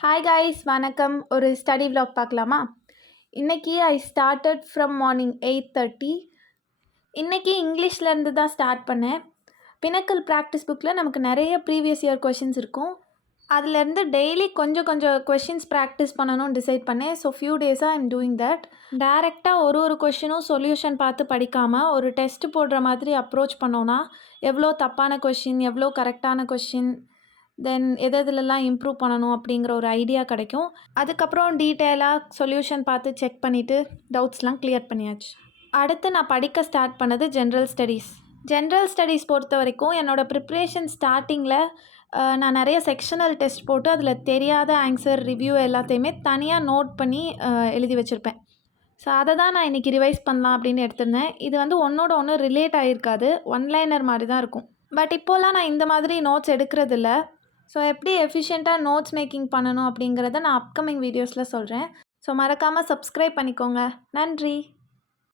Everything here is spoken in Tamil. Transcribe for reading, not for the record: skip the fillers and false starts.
ஹாய் காய்ஸ், வணக்கம். ஒரு ஸ்டடி vlog பார்க்கலாமா? இன்றைக்கி ஐ ஸ்டார்டட் ஃப்ரம் மார்னிங் 8:30. இன்றைக்கி இங்கிலீஷ்லேருந்து தான் ஸ்டார்ட் பண்ணேன். பினக்கல் ப்ராக்டிஸ் புக்கில் நமக்கு நிறைய ப்ரீவியஸ் இயர் கொஷின்ஸ் இருக்கும். அதுலேருந்து டெய்லி கொஞ்சம் கொஷின்ஸ் ப்ராக்டிஸ் பண்ணணும்னு டிசைட் பண்ணேன். ஸோ ஃபியூ டேஸாக ஐம் டூயிங் தட். டேரெக்டாக ஒரு கொஷினும் சொல்யூஷன் பார்த்து படிக்காமல் ஒரு டெஸ்ட் போடுற மாதிரி அப்ரோச் பண்ணோன்னா எவ்வளோ தப்பான கொஷின், எவ்வளோ கரெக்டான கொஷின், தென் எதுலெல்லாம் இம்ப்ரூவ் பண்ணணும் அப்படிங்கிற ஒரு ஐடியா கிடைக்கும். அதுக்கப்புறம் டீட்டெயிலாக சொல்யூஷன் பார்த்து செக் பண்ணிவிட்டு டவுட்ஸ்லாம் கிளியர் பண்ணியாச்சு. அடுத்து நான் படிக்க ஸ்டார்ட் பண்ணது ஜென்ரல் ஸ்டடீஸ் பொறுத்த வரைக்கும் என்னோடய ப்ரிப்ரேஷன் ஸ்டார்டிங்கில் நான் நிறைய செக்ஷனல் டெஸ்ட் போட்டு அதில் தெரியாத ஆன்சர் ரிவ்யூ எல்லாத்தையுமே தனியாக நோட் பண்ணி எழுதி வச்சுருப்பேன். ஸோ அதை தான் நான் இன்றைக்கி ரிவைஸ் பண்ணலாம் அப்படின்னு எடுத்திருந்தேன். இது ஒன்றோட ஒன்று ரிலேட் ஆகிருக்காது, ஒன்லைனர் மாதிரி தான் இருக்கும். பட் இப்போலாம் நான் இந்த மாதிரி நோட்ஸ் எடுக்கிறதில்ல. ஸோ எப்படி எஃபிஷியண்ட்டாக நோட்ஸ் மேக்கிங் பண்ணணும் அப்படிங்கிறத நான் அப்கமிங் வீடியோஸில் சொல்கிறேன். ஸோ மறக்காமல் சப்ஸ்கிரைப் பண்ணிக்கோங்க. நன்றி.